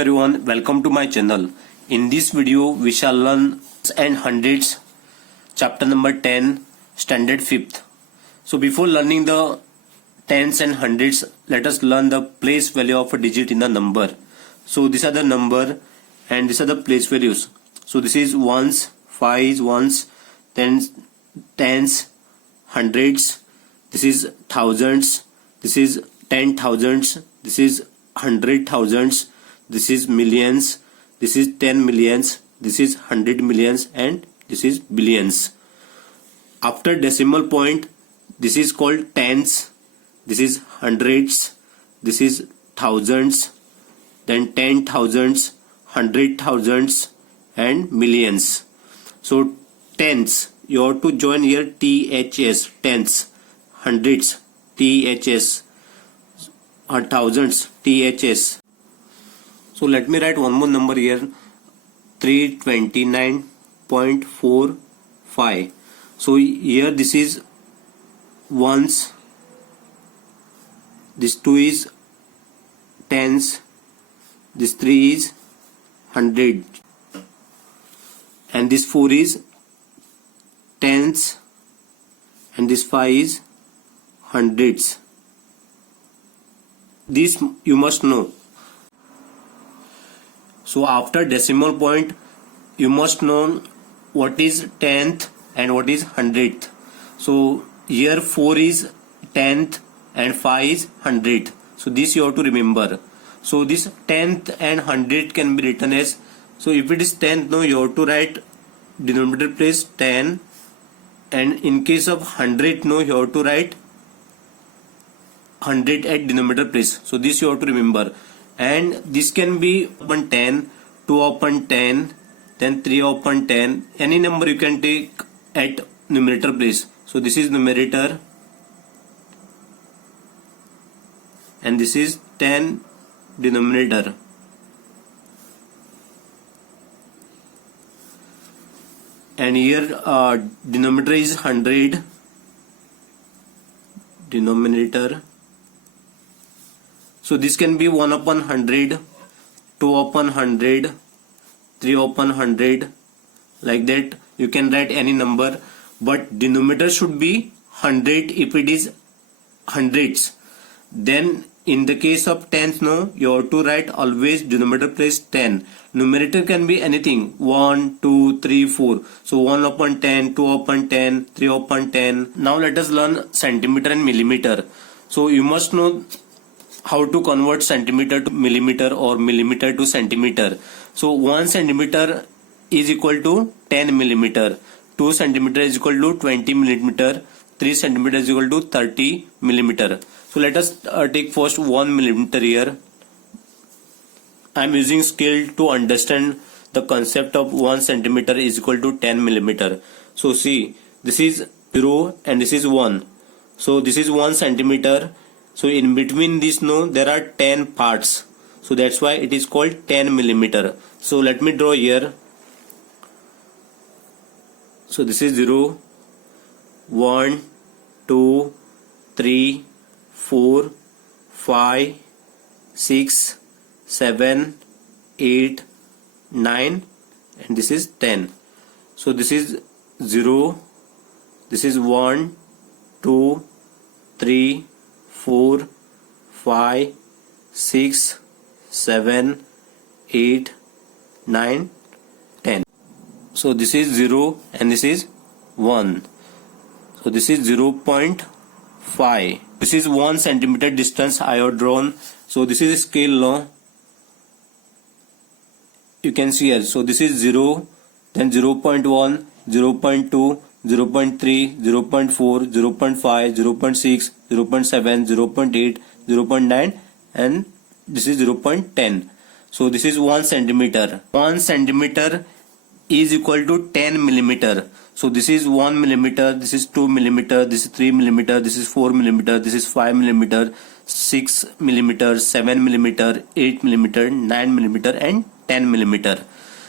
Everyone, welcome to my channel. In this video we shall learn and hundreds, chapter number 10, standard 5th. So before learning the tens and hundreds, let us learn the place value of a digit in the number. So these are the number and these are the place values. So this is ones, fives, ones, tens, hundreds, this is thousands, this is 10,000s, this is 100,000s, this is millions, this is 10 millions, this is 100 millions, and this is billions. After decimal point, this is called tens, this is hundreds, this is thousands, then 10,000s, 100,000s, and millions. So tens, you have to join here THS, tens, hundreds, THS, thousands, THS. So let me write one more number here, 329.45. So here this is ones, this 2 is tens, this 3 is 100, and this 4 is tens, and this 5 is hundreds. This you must know. So after decimal point, you must know what is tenth and what is hundredth. So here 4 is tenth and 5 is hundredth. So this you have to remember. So this tenth and hundredth can be written as, so if it is tenth, no, you have to write denominator place 10, and in case of hundredth, no, you have to write 100 at denominator place. So this you have to remember. And this can be upon 10, 2 upon 10, then 3 upon 10. Any number you can take at numerator place. So this is numerator, and this is 10 denominator. And here denominator is 100, denominator. So this can be 1 upon 100, 2 upon 100, 3 upon 100, like that. You can write any number, but denominator should be 100 if it is hundreds. Then in the case of tens, no, you have to write always denominator place 10. Numerator can be anything, 1, 2, 3, 4. So 1 upon 10, 2 upon 10, 3 upon 10. Now let us learn centimeter and millimeter. So you must know how to convert centimeter to millimeter or millimeter to centimeter. So 1 centimeter is equal to 10 millimeter, 2 centimeter is equal to 20 millimeter, 3 centimeter is equal to 30 millimeter. So let us take first 1 millimeter here. I am using scale to understand the concept of 1 centimeter is equal to 10 millimeter. So see, this is 0 and this is 1. So this is 1 centimeter. So in between this, no, there are 10 parts. So that's why it is called 10 millimeter. So let me draw here. So this is 0, 1, 2, 3, 4, 5, 6, 7, 8, 9, and this is 10. So this is 0, this is 1, 2, 3, 4, 5, 6, 7, 8, 9, 10. So this is 0 and this is 1. So this is 0.5. This is 1 centimeter distance I have drawn. So this is a scale law. You can see here. So this is 0, then 0.1, 0.2, 0.3, 0.4, 0.5, 0.6, 0.7, 0.8, 0.9, and this is 0.10. So this is 1 centimeter. 1 centimeter is equal to 10 millimeter. So this is 1 millimeter, this is 2 millimeter, this is 3 millimeter, this is 4 millimeter, this is 5 millimeter, 6 millimeter, 7 millimeter, 8 millimeter, 9 millimeter, and 10 millimeter.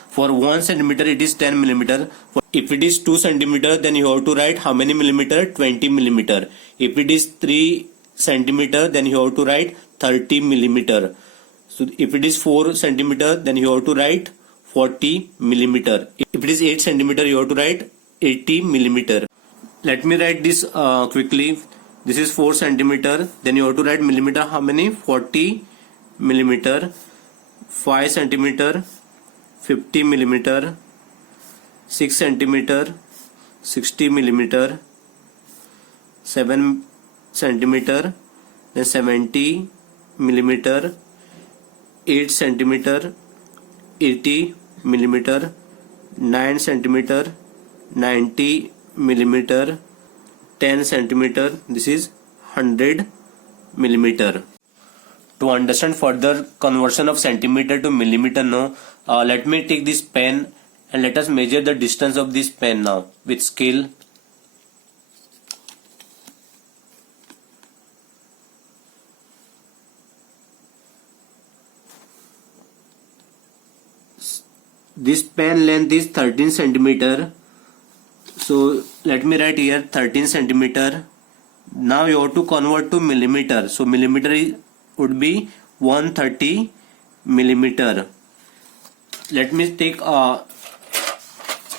For 1 centimeter it is 10 millimeter. If it is 2 centimeter, then you have to write how many millimeter? 20 millimeter. If it is 3 centimeter, then you have to write 30 millimeter. So if it is 4 centimeter, then you have to write 40 millimeter. If it is 8 centimeter, you have to write 80 millimeter. Let me write this quickly. This is 4 centimeter. Then you have to write millimeter. How many? 40 millimeter. 5 centimeter, 50 millimeter. 6 centimeter, 60 millimeter. 7 centimeter, then 70 millimeter. 8 centimeter, 80 millimeter. 9 centimeter, 90 millimeter. 10 centimeter, this is 100 millimeter. To understand further conversion of centimeter to millimeter now, let me take this pen and let us measure the distance of this pen now with scale. This pen length is 13 centimeter. So let me write here 13 centimeter. Now you have to convert to millimeter. So millimeter would be 130 millimeter. Let me take a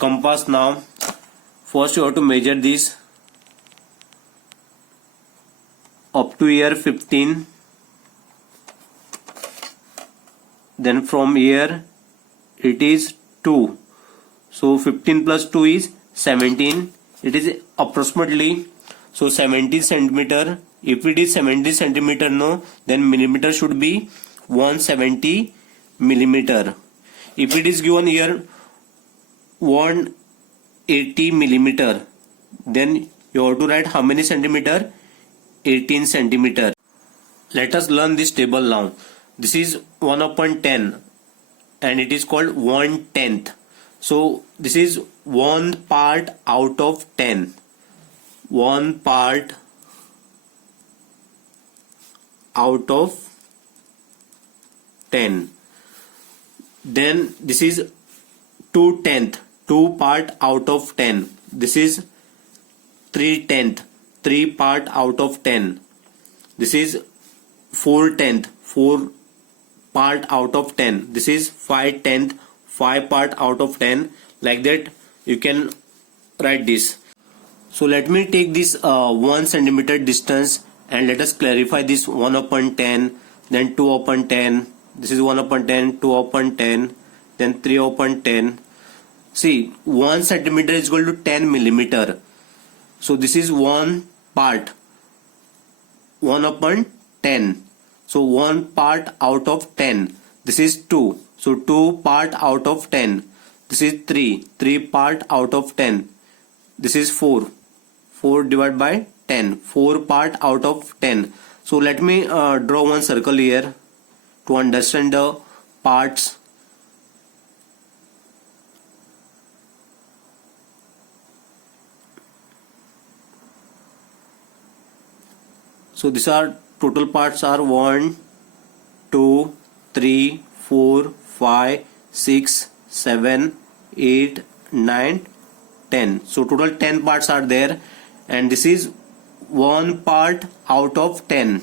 compass now. First you have to measure this up to here 15. Then from here it is 2. So 15 plus 2 is 17. It is approximately, so 17 centimeter. If it is 70 centimeter no, then millimeter should be 170 millimeter. If it is given here 180 millimeter, then you have to write how many centimeter? 18 centimeter. Let us learn this table now. This is 1 upon 10 and it is called 1/10. So this is 1 part out of 10. 1 part out of 10. Then this is 2/10. 2 part out of 10. This is 3/10. 3 part out of 10. This is 4/10. 4 part out of 10. This is 5/10. 5 part out of 10. Like that you can write this. So let me take this 1 centimeter distance and let us clarify this 1 upon 10, then 2 upon 10. This is 1 upon 10, 2 upon 10, then 3 upon 10. See, 1 centimeter is equal to 10 millimeter. So this is 1 part, 1 upon 10. So 1 part out of 10. This is 2. So 2 part out of 10. This is 3. 3 part out of 10. This is 4. 4 divided by 10. 4 part out of 10. So let me draw one circle here to understand the parts. So these are total parts are 1, 2, 3, 4, 5, 6, 7, 8, 9, 10. So total 10 parts are there, and this is 1 part out of 10.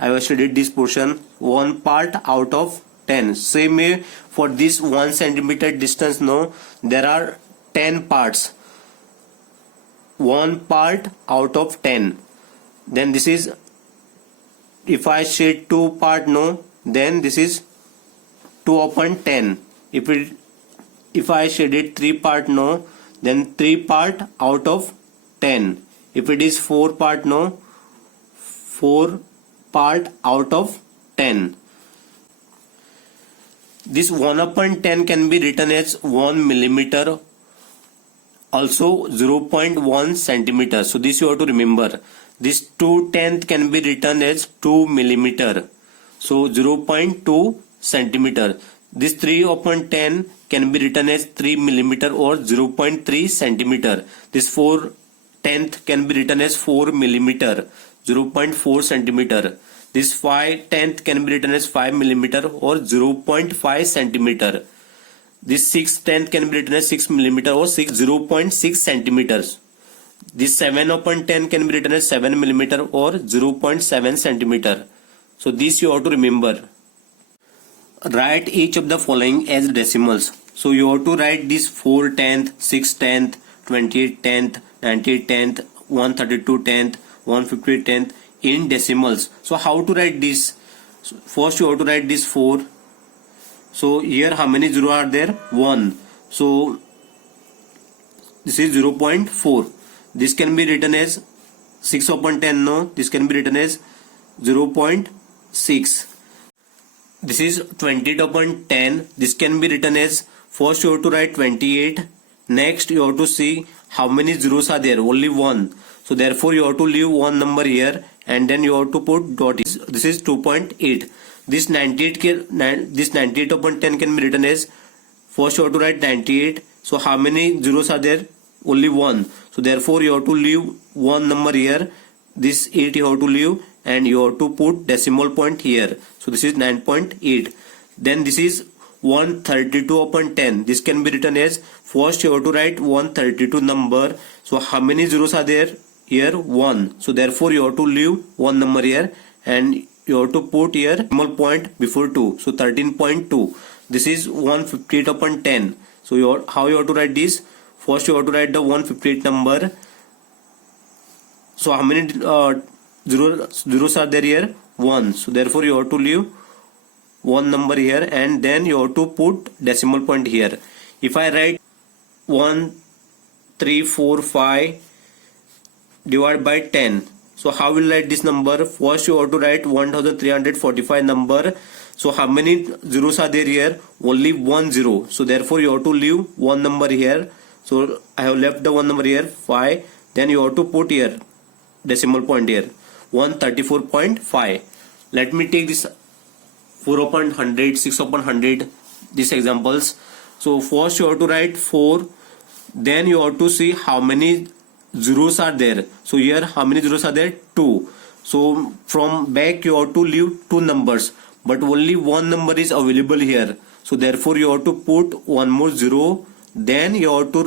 I have studied this portion. 1 part out of 10. Same way for this 1 centimeter distance, no, there are 10 parts. 1 part out of 10. Then this is, if I shade 2 part, no, then this is 2 upon 10. If I shaded 3 part, no, then 3 part out of 10. If it is 4 part, no, 4 part out of 10. This 1 upon 10 can be written as 1 millimeter, also 0.1 centimeter. So this you have to remember. This 2/10 can be written as 2 millimeter. So 0.2 centimeter. This 3 upon 10 can be written as 3 millimeter or 0.3 centimeter. This 4/10 can be written as 4 millimeter, 0.4 centimeter. This 5/10 can be written as 5 millimeter or 0.5 centimeter. This 6/10 can be written as 6 millimeter or 0.6 centimeters. This 7 upon 10 can be written as 7 millimeter or 0.7 centimeter. So this you have to remember. write each of the following as decimals. So you have to write this 4 tenth, 6 tenth, 28 tenth, 98 tenth, 132 tenth, 158 tenth in decimals. So how to write this? So first you have to write this 4. So here how many 0 are there? 1. So this is 0.4. This can be written as 6 upon 10. No, this can be written as 0.6. This is 28 upon 10. This can be written as, first you have to write 28. Next you have to see how many zeros are there. Only 1. So therefore you have to leave one number here and then you have to put dot. This is 2.8. This 98 upon 10 can be written as, first you have to write 98. So how many zeros are there? Only 1. So therefore you have to leave one number here. This 8 you have to leave and you have to put decimal point here. So this is 9.8. Then this is 132 upon 10. This can be written as, first you have to write 132 number. So how many zeros are there? Here 1. So therefore you have to leave one number here and you have to put here decimal point before 2. So 13.2. This is 158 upon 10. So how you have to write this? First you have to write the 158 number. So how many zeros are there here? 1. So therefore you have to leave one number here and then you have to put decimal point here. If I write 1345 divided by 10, so how will I write this number? First you have to write 1345 number. So how many zeros are there here? Only 1 0. So therefore you have to leave one number here. So I have left the one number here 5. Then you have to put here decimal point here 134.5. Let me take this 4 upon 100, 6 upon 100, these examples. So first you have to write 4. Then you have to see how many zeros are there. So here how many zeros are there? 2. So from back you have to leave 2 numbers, but only one number is available here. So therefore you have to put one more 0. Then you have to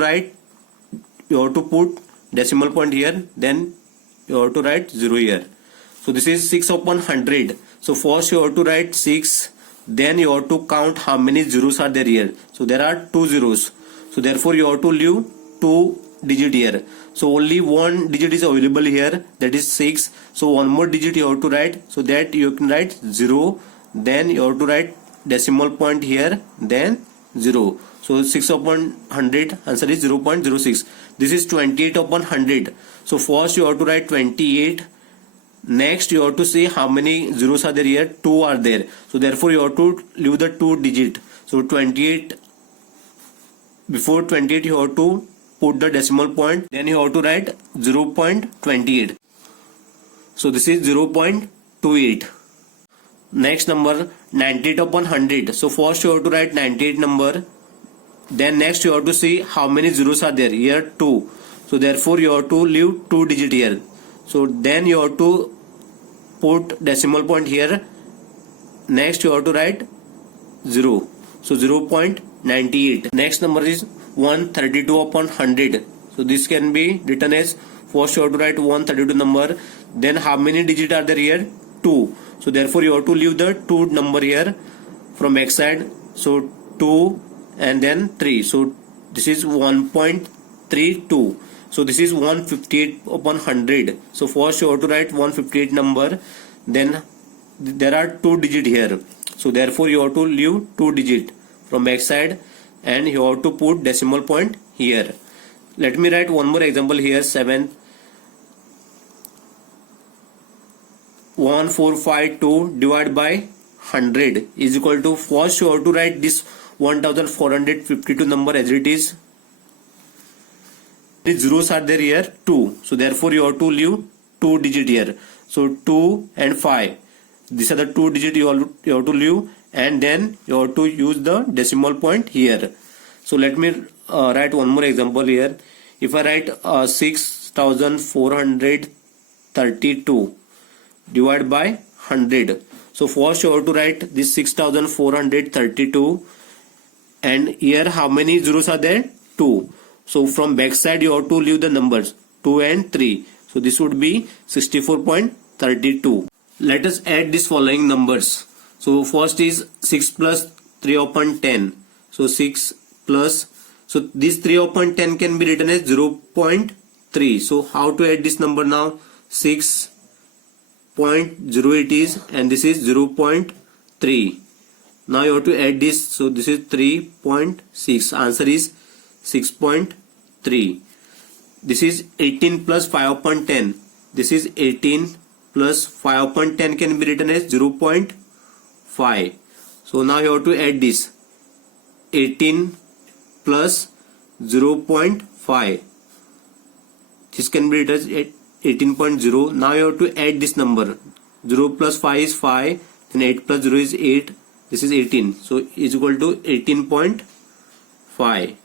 put decimal point here. Then you have to write 0 here. So this is 6 upon 100. So first you have to write 6. Then you have to count how many zeros are there here. So there are 2 zeros. So therefore you have to leave 2 digit here. So only one digit is available here, that is 6. So one more digit you have to write, so that you can write 0. Then you have to write decimal point here, then 0. So 6 upon 100, answer is 0.06. This is 28 upon 100. So first you have to write 28. Next you have to see how many zeros are there here. 2 are there. So therefore you have to leave the 2 digit. So 28, before 28 you have to put the decimal point. Then you have to write 0.28. So this is 0.28. Next number 98 upon 100. So first you have to write 98 number. Then next you have to see how many zeros are there. Here 2. So therefore you have to leave 2 digit here. So then you have to put decimal point here. Next you have to write 0. So 0.98. Next number is 132 upon 100. So this can be written as, first you have to write 132 number. Then how many digits are there here? 2. So therefore you have to leave the 2 number here from X side. So 2 and then 3. So this is 1.32. So this is 158 upon 100. So first you have to write 158 number. Then there are 2 digit here. So therefore you have to leave 2 digit from X side and you have to put decimal point here. Let me write one more example here. 1452 divided by 100 is equal to, first you have to write this 1452 number as it is. The zeros are there here 2. So therefore you have to leave 2 digit here. So 2 and 5. These are the 2 digit you have to leave, and then you have to use the decimal point here. So let me write one more example here. If I write 6432 divided by 100. So first you have to write this 6432, and here how many zeros are there? 2. So from back side you have to leave the numbers 2 and 3. So this would be 64.32. Let us add these following numbers. So first is 6 plus 3 upon 10. So 6 plus, so this 3 upon 10 can be written as 0.3. So how to add this number now? 6.0 it is, and this is 0.3. Now you have to add this. So this is 3.6. Answer is 6.3. This is 18 plus 5 upon 10. This is 18 plus 5 upon 10 can be written as 0.5. So now you have to add this. 18 plus 0.5. This can be written as 18.0. Now you have to add this number. 0 plus 5 is 5. Then 8 plus 0 is 8. This is 18. So is equal to 18.5.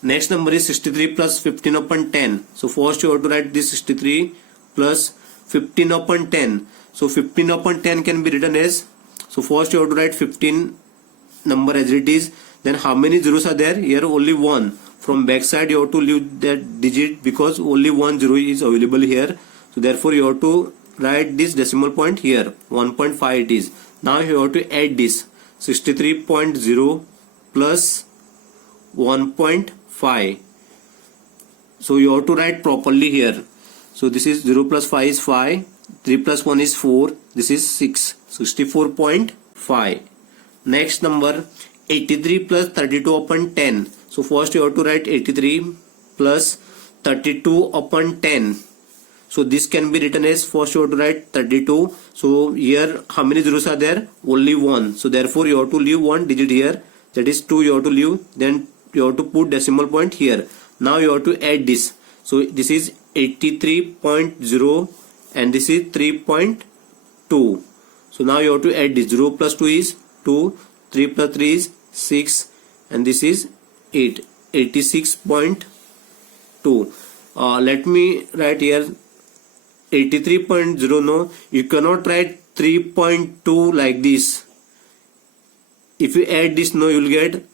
Next number is 63 plus 15 upon 10. So first you have to write this 63 plus 15 upon 10. So 15 upon 10 can be written as, so first you have to write 15 number as it is. Then how many zeros are there? Here only one. From back side you have to leave that digit because only one zero is available here. So therefore you have to write this decimal point here. 1.5 it is. Now you have to add this 63.0 plus 1.5. So you have to write properly here. So this is 0 plus 5 is 5. 3 plus 1 is 4. This is 6. 64.5. Next number 83 plus 32 upon 10. So first you have to write 83 plus 32 upon 10. So this can be written as, first you have to write 32. So here how many zeros are there? Only one. So therefore you have to leave one digit here. That is 2 you have to leave. Then you have to put decimal point here. Now you have to add this. So this is 83.0 and this is 3.2. So now you have to add this. 0 plus 2 is 2. 3 plus 3 is 6. And this is 8. 86.2. Let me write here 83.0. No, you cannot write 3.2 like this. If you add this, no, you will get,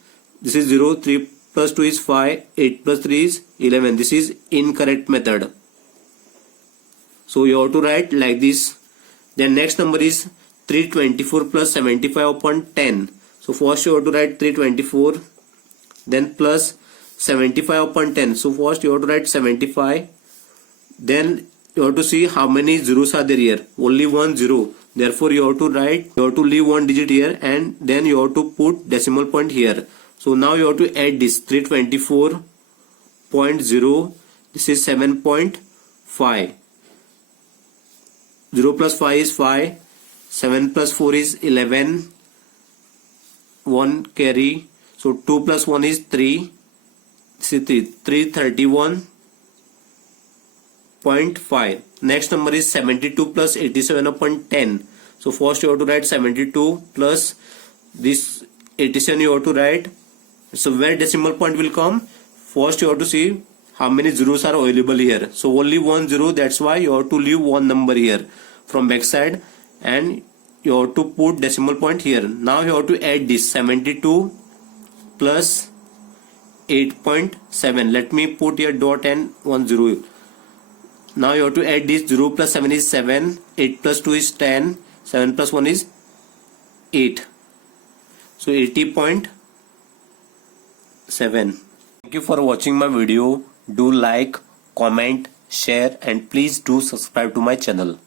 this is 0, 3 plus 2 is 5, 8 plus 3 is 11. This is incorrect method. So you have to write like this. Then next number is 324 plus 75 upon 10. So first you have to write 324, then plus 75 upon 10. So first you have to write 75. Then you have to see how many zeros are there here. Only one zero. Therefore you have to write, you have to leave one digit here and then you have to put decimal point here. So now you have to add this 324.0. This is 7.5. 0 plus 5 is 5. 7 plus 4 is 11. 1 carry. So 2 plus 1 is 3. This is 331.5. Next number is 72 plus 87 upon 10. So first you have to write 72 plus this 87 you have to write. So where decimal point will come? First you have to see how many zeros are available here. So only one zero, that's why you have to leave one number here from back side and you have to put decimal point here. Now you have to add this 72 plus 8.7. Let me put here dot and 10. Now you have to add this. 0 plus 7 is 7. 8 plus 2 is 10. 7 plus 1 is 8. So 80.7. Thank you for watching my video. Do like, comment, share and please do subscribe to my channel.